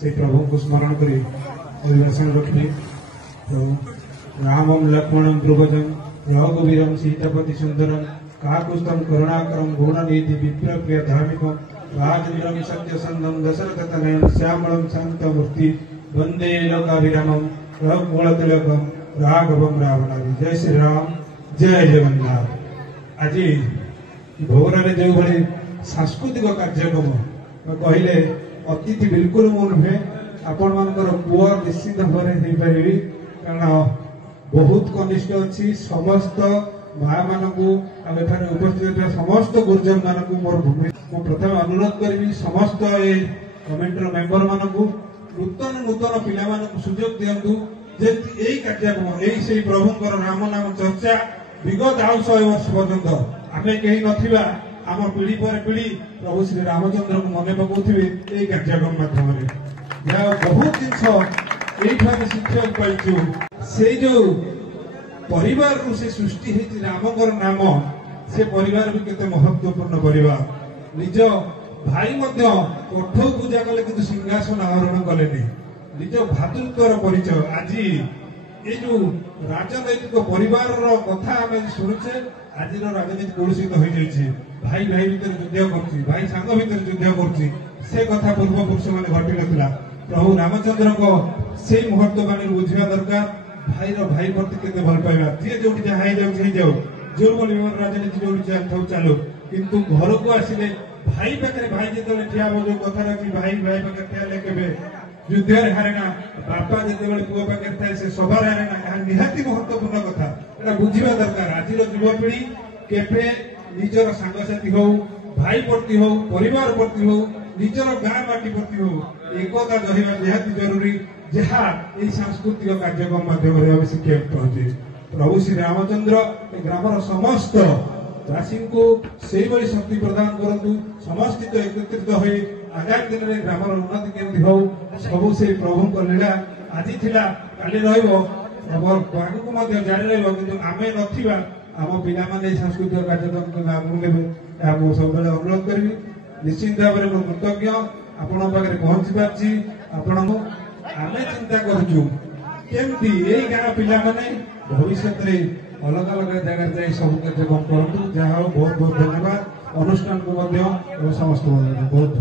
से प्रभु को स्मरण करी अभिभाषण रखी। तो रामम लक्ष्मणम द्रुपदम रघुवीरम सीतापति सुंदरम काकुस्तम करुणाकरम गुणनिधि विप्रिय धार्मिकम राजवीरम सत्यसंधम दशरथतनयम श्यामलम शांतमूर्ति वंदे लोकाभिरामम रघुकुलतिलकम राघवम रावणारी। जय श्री राम, जय जगन्नाथ। आज भोगरे जो भाई सांस्कृतिक कार्यक्रम कहले अतिथि बिल्कुल मु नुहे आपण मानकर पुआ निश्चित भाव में कारण बहुत कनिष्ठ अच्छी समस्त माँ मान उपस्थित समस्त गुरुजन मान मोर भूमि प्रथम अनुरोध करी समस्त ये कमेटी मेंबर मान नूतन नूतन पिला सुजोग दिंतु यही कार्यक्रम यही प्रभुंर राम नाम चर्चा विगत आउ 100 वर्ष पर्यंत आम कहीं नथिबा आम पीढ़ी पर पीढ़ी प्रभु श्री रामचंद्र को मन पकाउथिबे यही कार्यक्रम माध्यम बहुत जिन शिक्षा पाइचु से जो परिवार से सृष्टि होती रामकर नाम से परिवार भी केते महत्वपूर्ण परिवार निज भाई मध्य कठौ पूजा कले किंतु सिंहासन आहरण कले निज भातृत्वर परिचय आज ये जो राजनैतिक परिवार कथा आम शुणुचे आज राजनीति कलुषित हो जाइए भाई भाई भीतर युद्ध कर भाई सांग भीतर युद्ध कर से कथा पूर्व पुरुष मैंने घटी नाला प्रभु रामचंद्र को से मुहूर्तवाणी बुझा दरकार भाई भाई प्रति केते भल पाइबा जे जो जहाँ जाऊ जो राजनीति जो चलता चलो किंतु घर को आसिले भाई पाखे भाई जो ठिया जो कथा रखी भाई भाई पाखे ठिया केवे युद्ध हारेना बापा जिते पुओ पाखे थाए से सभार हारेना यह निहाती महत्वपूर्ण कथा एटा बुझा दरकार आज युवपीढ़ी केवे निजर सांगसाथी हो भाई प्रति हो परिवार प्रति हो निजर गाँ माटी प्रति हो एकता रहा निहाती जरूरी जहाँ ये सांस्कृतिक कार्यक्रम माध्यम शिक्षा पहुंचे। प्रभु श्री रामचंद्र ग्रामर समस्त चाषी को से शक्ति प्रदान करूँ समस्त एकत्रित हो आगामी दिन में ग्रामर उन्नति केमती हो सब से प्रभु को लीला आज थिला काली रगक जारी रमें नथिबा आम पिला माने सांस्कृतिक कार्यक्रम को आगू नेबे सब अनुरोध करी निश्चित भाव में कृतज्ञ आपण पाखे पहुंची पार्ची आपण आमे चिंता करूँ केमती यही गाँव पिला माने भविष्य में अलग अलग जगह जाए सब कार्यक्रम करूँ जहाँ बहुत बहुत धन्यवाद अनुष्ठान को समस्त बहुत